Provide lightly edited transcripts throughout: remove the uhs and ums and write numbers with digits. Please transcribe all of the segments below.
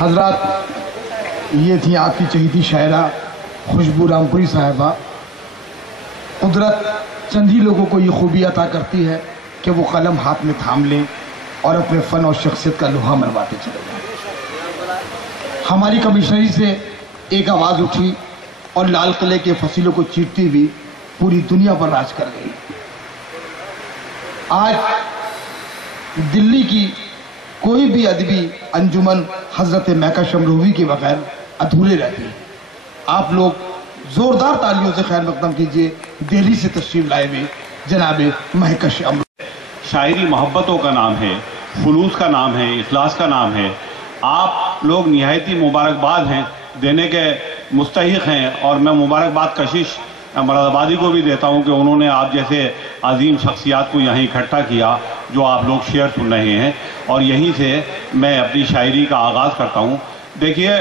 حضرات، یہ تھی آپ کی چہیتی شاعرہ خوشبو رامپوری صاحبہ۔ قدرت چند ہی لوگوں کو یہ خوبی عطا کرتی ہے کہ وہ قلم ہاتھ میں تھام لیں اور اپنے فن اور شخصیت کا لوہا منواتے چلے جائیں۔ ہماری کمشنری سے ایک آواز اٹھی اور لال قلعے کے فصیلوں کو چیرتی ہوئی پوری دنیا پر راج کر گئی۔ آج دلی کی کوئی بھی ادبی انجمن حضرت مہکہ شمروی کے بغیر ادھورے رہتی ہے۔ آپ لوگ زوردار تالیوں سے خیر مقدم کیجئے دہلی سے تشریف لائے ہوئے جناب مہکہ شمروی۔ شاعری محبتوں کا نام ہے، خلوص کا نام ہے، اخلاص کا نام ہے۔ آپ لوگ نہایتی مبارکباد ہیں، دینے کے مستحق ہیں، اور میں مبارکباد کشش مراد آبادی کو بھی دیتا ہوں کہ انہوں نے آپ جیسے عظیم شخصیات کو یہیں اکٹھا کیا جو آپ لوگ شعر سن رہے ہیں، اور یہیں سے میں اپنی شاعری کا آغاز کرتا ہوں۔ دیکھیے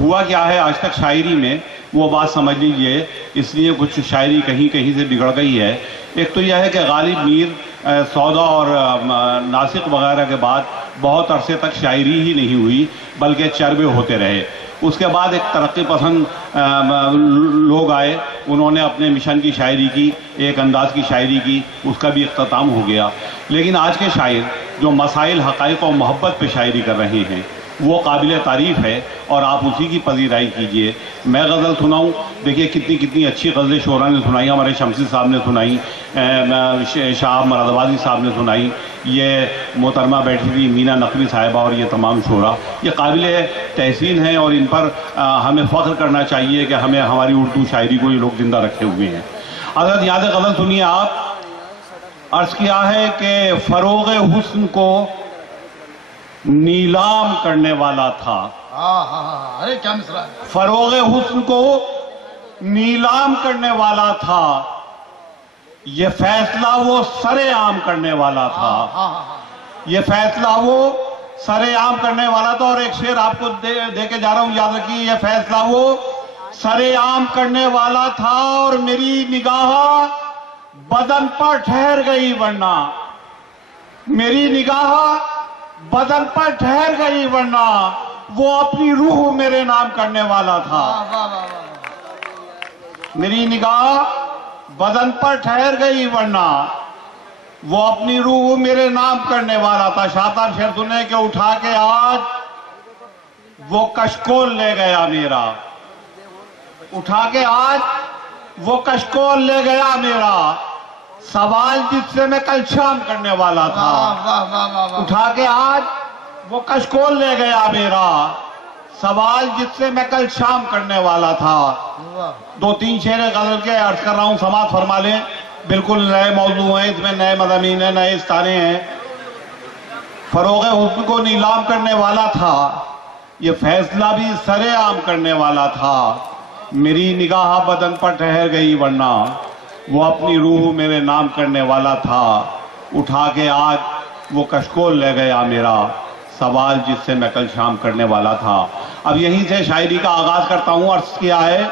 ہوا کیا ہے، آج تک شاعری میں وہ بات سمجھ لیجئے، اس لیے کچھ شاعری کہیں کہیں سے بگڑ گئی ہے۔ ایک تو یہ ہے کہ غالب میر، سودا اور ناسک وغیرہ کے بعد بہت عرصے تک شاعری ہی نہیں ہوئی بلکہ چربے ہوتے رہے۔ اس کے بعد ایک ترقی پسند لوگ آئے، انہوں نے اپنے مشن کی شاعری کی، ایک انداز کی شاعری کی، اس کا بھی اختتام ہو گیا۔ لیکن آج کے شاعر جو مسائل، حقائق و محبت پہ شاعری کر رہے ہیں وہ قابل تعریف ہے، اور آپ اسی کی پذیرائی کیجئے۔ میں غزل سناؤں، دیکھیے کتنی اچھی غزلیں شعراء نے سنائی، ہمارے شمسی صاحب نے سنائی، شاہ مراد آبادی صاحب نے سنائی، یہ محترمہ بیٹھی تھی مینا نقوی صاحبہ، اور یہ تمام شعراء یہ قابل تحسین ہیں، اور ان پر ہمیں فخر کرنا چاہیے کہ ہمیں ہماری اردو شاعری کو یہ لوگ زندہ رکھے ہوئے ہیں۔ حضرت یاد غزل سنیے آپ۔ عرض کیا ہے کہ فروغ حسن کو نیلام کرنے والا تھا، ارے کیا مصرع ہے! فروغ حسن کو نیلام کرنے والا تھا، یہ فیصلہ وہ سر عام کرنے والا تھا، یہ فیصلہ وہ سر عام کرنے والا تھا۔ اور ایک شعر آپ کو دے کے جا رہا ہوں، یاد رکھیے، یہ فیصلہ وہ سر عام کرنے والا تھا، اور میری نگاہ بدن پر ٹھہر گئی، ورنہ میری نگاہ بدن پر ٹھہر گئی، ورنہ وہ اپنی روح میرے نام کرنے والا تھا۔ میری نگاہ بدن پر ٹھہر گئی، ورنہ وہ اپنی روح میرے نام کرنے والا تھا۔ شاطب شعر سنے کہ اٹھا کے آج وہ کشکول لے گیا میرا، اٹھا کے آج وہ کشکول لے گیا میرا، سوال جس سے میں کل شام کرنے والا تھا، اٹھا کے آج وہ کشکول لے گیا میرا، سوال جس سے میں کل شام کرنے والا تھا۔ دو تین شعر غزل کے عرض کر رہا ہوں، سماعت فرما لیں، بالکل نئے موضوع ہیں، اس میں نئے مضامین ہیں، نئے استارے ہیں۔ فروغ حسن کو نیلام کرنے والا تھا، یہ فیصلہ بھی سر عام کرنے والا تھا، میری نگاہ بدن پر ٹھہر گئی، ورنہ وہ اپنی روح میرے نام کرنے والا تھا، اٹھا کے آج وہ کشکول لے گیا میرا، سوال جس سے میں کل شام کرنے والا تھا۔ اب یہیں سے شاعری کا آغاز کرتا ہوں۔ عرض کیا ہے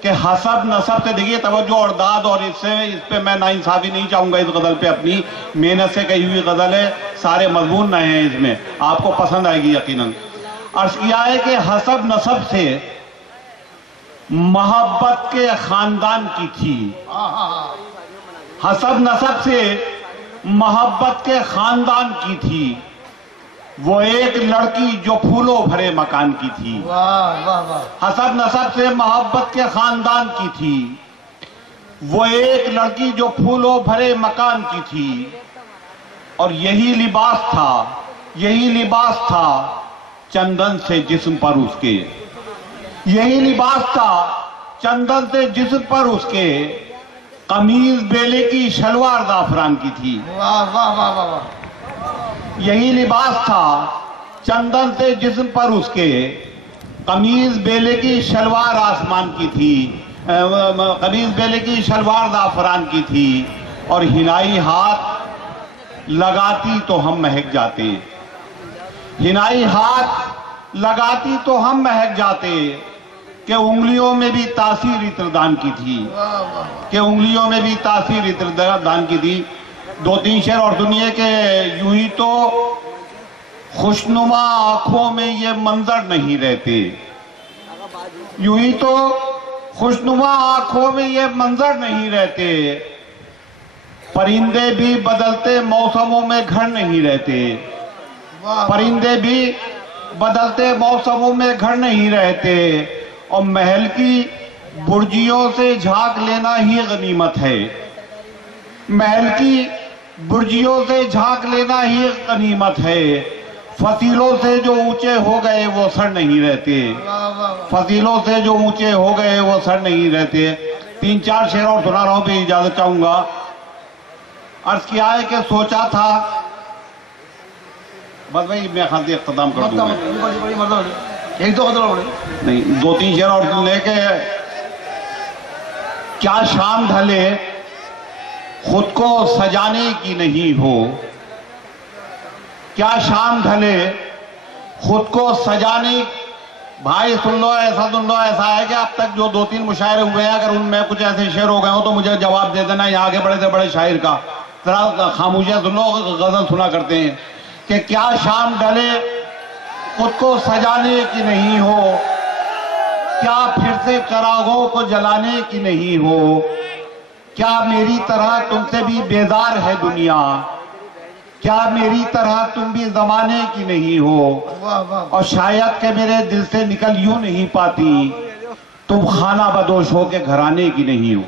کہ حسب نسب سے، دیکھیے توجہ اور داد، اور اس پہ میں ناانصافی نہیں چاہوں گا، اس غزل پہ اپنی محنت سے کہی ہوئی غزل ہے، سارے مضمون نئے ہیں اس میں، آپ کو پسند آئے گی یقیناً۔ عرض کیا ہے کہ حسب نسب سے محبت کے خاندان کی تھی، حسب نسب سے محبت کے خاندان کی تھی، وہ ایک لڑکی جو پھولوں بھرے مکان کی تھی، حسب نسب سے محبت کے خاندان کی تھی، وہ ایک لڑکی جو پھولوں بھرے مکان کی تھی، اور یہی لباس تھا، یہی لباس تھا چندن سے جسم پر اس کے، یہی لباس تھا چندن سے جسم پر اس کے، قمیض بیلے کی شلوار زعفران کی تھی، یہی لباس تھا چندن سے جسم پر اس کے، قمیض بیلے کی شلوار آسمان کی تھی، قمیض بیلے کی شلوار زعفران کی تھی، اور ہنائی ہاتھ لگاتی تو ہم مہک جاتے، ہنائی ہاتھ لگاتی تو ہم مہک جاتے، کہ انگلیوں میں بھی تاثیر عطردان کی تھی، کہ انگلیوں میں بھی تاثیر عطردان کی تھی۔ دو تین شعر اور سنیے کہ یوں ہی تو خوشنما آنکھوں میں یہ منظر نہیں رہتے. یوں ہی تو خوشنما آنکھوں میں یہ منظر نہیں رہتے. پرندے بھی بدلتے موسموں میں گھر نہیں رہتے. پرندے بھی بدلتے موسموں میں گھر نہیں رہتے. اور محل کی برجیوں سے جھانک لینا ہی غنیمت ہے. محل کی برجیوں سے جھانک لینا ہی غنیمت ہے. فصیلوں سے جو اونچے ہو گئے وہ سر نہیں رہتے. فصیلوں سے جو اونچے ہو گئے وہ سر نہیں رہتے. 3-4 شعر اور سنا رہا ہوں، پھر اجازت چاہوں گا. عرض کیا ہے کہ سوچا تھا، بس بھائی میں خاطر اختتام کر دوں گا. ایک دو نہیں، 2-3 شعر اور لے کے. کیا شام ڈھلے خود کو سجانے کی نہیں ہو. کیا شام ڈھلے خود کو سجانے. بھائی سن لو، ایسا سن لو، ایسا ہے کہ اب تک جو 2-3 مشاعرے ہوئے ہیں، اگر ان میں کچھ ایسے شعر ہو گئے ہوں تو مجھے جواب دے دینا. یہاں کے بڑے سے بڑے شاعر کا ذرا خاموشیاں سن لو، غزل سنا کرتے ہیں کہ کیا شام ڈھلے خود کو سجانے کی نہیں ہو. کیا پھر سے چراغوں کو جلانے کی نہیں ہو. کیا میری طرح تم سے بھی بیزار ہے دنیا. کیا میری طرح تم بھی زمانے کی نہیں ہو. اور شاید کہ میرے دل سے نکل یوں نہیں پاتی تم خانہ بدوش ہو کے گھرانے کی نہیں ہو.